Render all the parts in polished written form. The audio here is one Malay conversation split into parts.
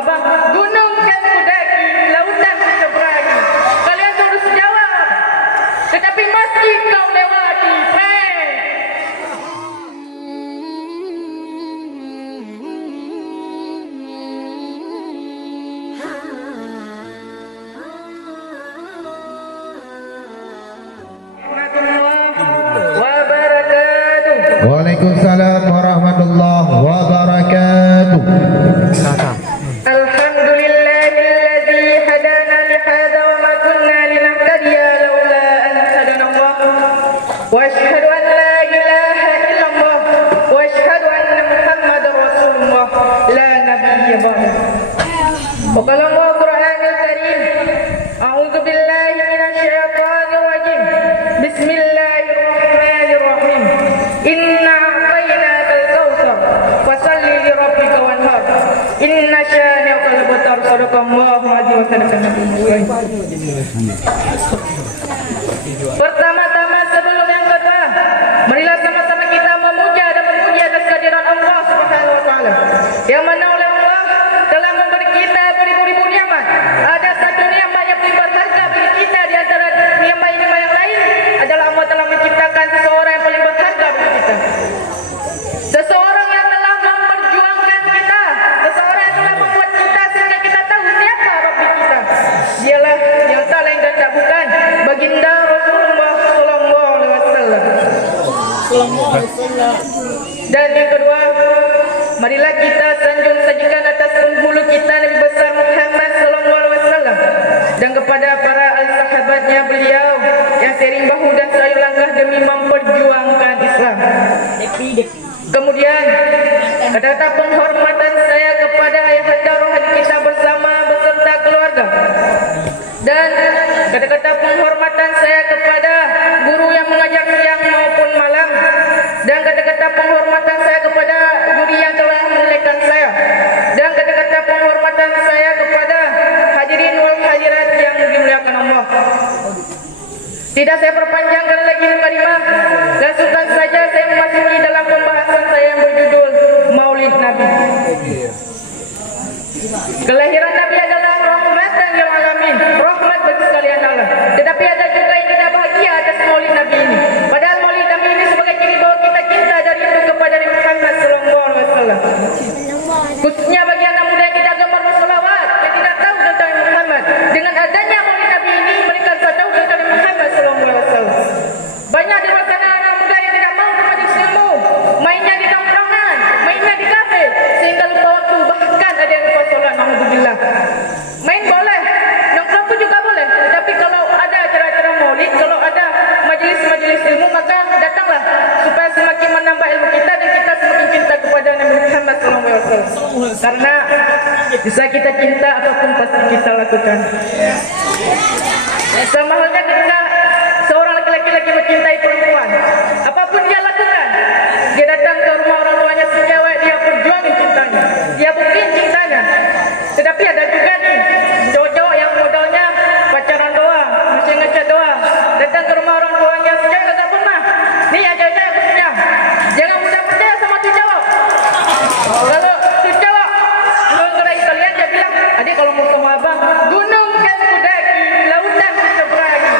abang, gunung kan ku daki, lautan ku seberangi. Kalian harus jawab, tetapi masih kau lewati. Waalaikumsalam warahmatullahi wabarakatuh. Alhamdulillahilladzi hadana li hadza wa ma kunna linahtadiya laula an hadana Allah. Wa asyhadu an la ilaha illallah wa asyhadu anna Muhammadar Rasulullah la nabiyya ba'da. Wa qala Al-Qur'anul Karim, a'udzu billahi minasy syaithanir rajim. Bismillahirrahmanirrahim. Inna a'tainakal kautsar fasalli li rabbika wanhar. Inna syani'akal abtar. Shadaqallahu alaihi wasallam. Pertama-tama sebelum yang kedua, marilah sama-sama kita memuja dan memuji atas kehadiran Allah Subhanahu wa taala, yang mana oleh Allah telah memberi kita beribu-ribu nikmat. Ada satu nikmat yang paling berharga bagi kita di antara nikmat-nikmat yang lain adalah Allah telah menciptakan seseorang yang paling berharga bagi kita. Seseorang yang telah memperjuangkan kita, seseorang yang telah membuat kita sehingga kita tahu siapa Rabbi kita. Dialah yang tak lain dan tak bukan baginda Rasulullah sallallahu alaihi wasallam. Dan yang kedua, marilah kita sanjung sajikan atas penghulu kita Nabi besar Muhammad sallallahu alaihi wasallam dan kepada para sahabatnya beliau yang sering bahu dan sayu langkah demi memperjuangkan Islam. Kemudian kata-kata penghormatan saya kepada ayahanda rohani kita bersama beserta keluarga, dan kata-kata penghormatan saya kepada guru yang mengajar siang maupun malam, dan kata-kata penghormatan saya kepada guru yang telah menilaikan saya, dan kata-kata penghormatan saya kepada hadirin wal hadirat yang dimuliakan Allah. Tidak saya perpanjangkan lagi kalimah, langsungkan saja saya memasuki dalam pembahasan saya yang berjudul Maulid Nabi. Kelahiran Nabi adalah rahmatan lil alamin, rahmat bagi sekalian Allah. Tetapi ada juga yang tidak bahagia atas Maulid Nabi ini. Padahal Maulid Nabi ini sebagai ciri bahwa kita cinta dan rindu kepada Nabi Muhammad sallallahu alaihi wasallam. Khususnya bagi anak muda yang tidak gemar berselawat, yang tidak tahu tentang Nabi Muhammad. Dengan adanya Maulid Nabi ini, mereka sudah tahu tentang Nabi Muhammad sallallahu alaihi wasallam. Banyak di sana anak muda yang tidak mau ke majelis ilmu, mainnya di tongkrongan, mainnya di kafe, sehingga lupa waktu. Bahkan ada yang lupa sholat, alhamdulillah. Main boleh, nongkrong pun juga boleh. Tapi kalau ada acara-acara maulid, kalau ada majelis-majelis ilmu, maka datanglah supaya semakin menambah ilmu kita dan kita semakin cinta kepada Nabi Muhammad SAW. Karena bisa kita cinta, apapun pasti kita lakukan. Sama halnya ketika seorang laki-laki lagi mencintai perempuan, apapun dia lakukan, dia datang ke rumah orang tuanya si cewek, dia perjuangin cintanya, dia buktiin cintanya. Tetapi ada juga nih cowok-cowok yang modalnya pacaran doang, masih ngechat doang, datang ke rumah orang tuanya si cewek kagak pernah. Nih ya cewek punya, jangan mudah percaya sama tuh cowok. Kalau tuh cowok mengerai kalian, dia bilang, adik kalau mau sama abang, gunung kan ku daki, lautan ku seberangi.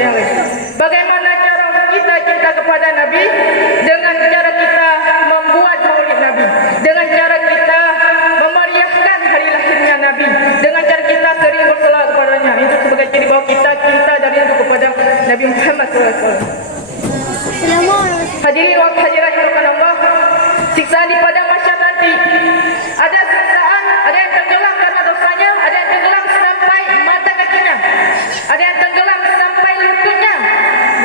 yang lain. Bagaimana cara kita cinta kepada Nabi? Dengan cara kita membuat maulid Nabi, dengan cara kita memeriahkan hari lahirnya Nabi, dengan cara kita sering bersolat kepadanya. Itu sebagai ciri bahawa kita cinta dan rindu kepada Nabi Muhammad SAW. Hadirin wa hadirat yang dirahmati Allah, siksaan di padang mahsyar nanti. Ada siksaan, ada yang tenggelam karena dosanya, ada yang tenggelam sampai mata kakinya, ada yang tenggelam sampai lututnya,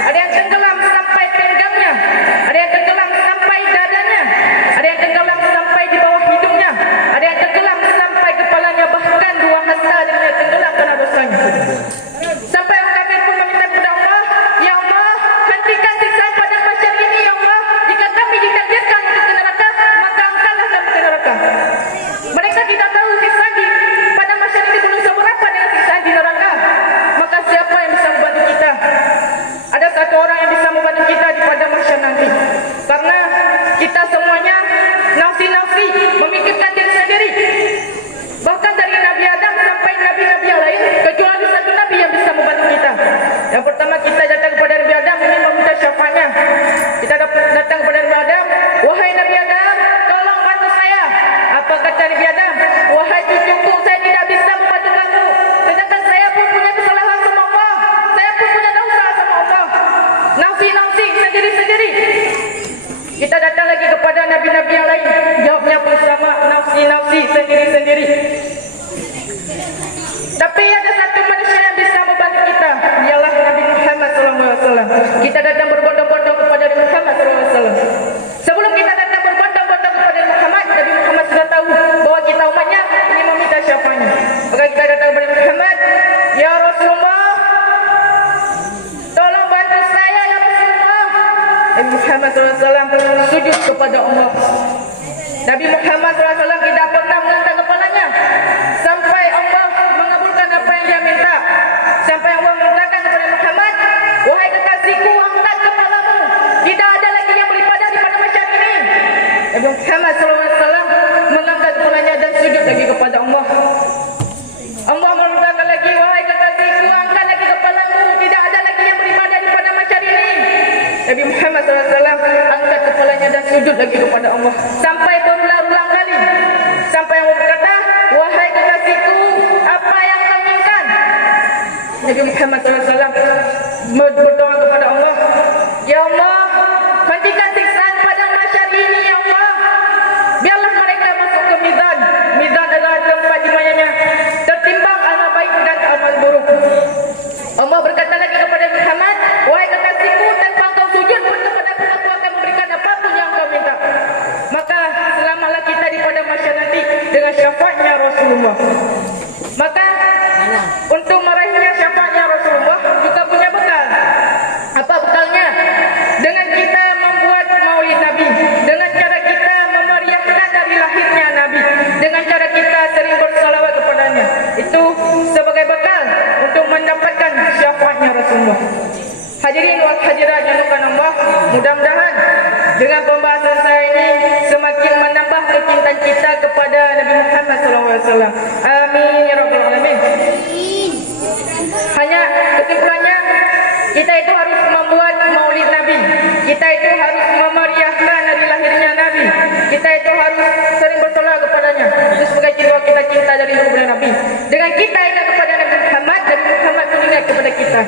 ada yang tenggelam sampai pinggangnya, ada yang tenggelam sampai dadanya, ada yang tenggelam sampai di bawah hidungnya, ada yang tenggelam sampai kepalanya, bahkan dua hasta dia tenggelam karena dosanya. Sampai orang kafir pun meminta kepada Allah, ya Allah, hentikan siksaan padang mahsyar ini ya Allah. Jika kami ditakdirkan untuk ke neraka, maka angkatlah kami ke neraka. Mereka tidak tahu siksaan di padang mahsyar ini belum seberapa dengan siksaan di neraka. Maka siapa yang bisa membantu kita? Ada satu orang yang bisa membantu kita di padang mahsyar nanti. Karena kita semuanya nafsi-nafsi, memikirkan diri sendiri. Bahkan dari Nabi Adam sampai Nabi-Nabi yang lain, kecuali satu Nabi yang bisa membantu kita. Yang pertama, kita datang kepada Nabi Adam ingin meminta syafaatnya. Kita datang kepada Nabi Adam, wahai Nabi Adam, tolong bantu saya. Apa kata Nabi Adam? Wahai cucuku, saya tidak bisa membantu kamu. Sedangkan saya pun punya kesalahan sama Allah. Saya pun punya dosa sama Allah. Nafsi-nafsi, sendiri-sendiri. Kita datang lagi kepada Nabi-Nabi yang lain, jawabnya pun sama, nafsi-nafsi, sendiri-sendiri. Tapi ada satu manusia yang bisa membantu kita, ialah Nabi Muhammad SAW. Kita datang berbondong-bondong kepada Nabi Muhammad SAW. Sebelum kita datang berbondong-bondong kepada Nabi Muhammad sudah tahu bahawa kita umatnya ingin meminta syafaatnya. Maka kita datang kepada Nabi Muhammad, ya Rasulullah, tolong bantu saya ya Rasulullah. Nabi Muhammad SAW sujud kepada Allah. Nabi Muhammad SAW tidak pernah mengangkat kepalanya sampai Allah mengabulkan apa yang dia minta. Sampai Allah mengatakan kepada Muhammad, wahai kekasihku, angkat kepalamu. Tidak ada lagi yang beribadah di pada mahsyar ini. Nabi Muhammad SAW mengangkat kepalanya dan sujud lagi kepada Allah. Allah mengatakan lagi, wahai kekasihku, angkat lagi kepalamu. Tidak ada lagi yang beribadah di pada mahsyar ini. Nabi Muhammad SAW angkat kepalanya dan sujud lagi kepada Allah. Sampai berulang-ulang kali. Sampai Allah berkata, wahai kekasihku, apa yang kau inginkan? Nabi Muhammad SAW berdoa kepada Allah, ya Allah, hentikan siksaan padang mahsyar ini ya Allah. Biarlah mereka masuk ke mizan. Mizan adalah tempat di mananya tertimbang amal baik dan amal buruk. Allah berkata lagi kepada Muhammad, wahai kekasihku, tanpa engkau sujud pun kepada aku akan memberikan apapun yang kau minta. Maka selamatlah kita di pada mahsyar nanti dengan syafaatnya Rasulullah. Maka untuk meraihnya syafaatnya Rasulullah juga punya bekal. Apa bekalnya? Dengan kita membuat maulid Nabi, dengan cara kita memeriahkan hari lahirnya Nabi, dengan cara kita sering bersalawat kepadanya. Itu sebagai bekal untuk mendapatkan syafaatnya Rasulullah. Hadirin wa hadirat yang dirahmati Allah, mudah-mudahan dengan pembahasan saya ini semakin menambah kecintaan kita kepada Nabi Muhammad SAW. Amin ya rabbal alamin. Hanya kesimpulannya, kita itu harus membuat maulid Nabi. Kita itu harus memeriahkan hari lahirnya Nabi. Kita itu harus sering bersolat kepadanya. Itu sebagai ciri bahwa kita cinta dari kepada Nabi. Dengan kita ingat kepada Nabi Muhammad, Nabi Muhammad pun ingat kepada kita.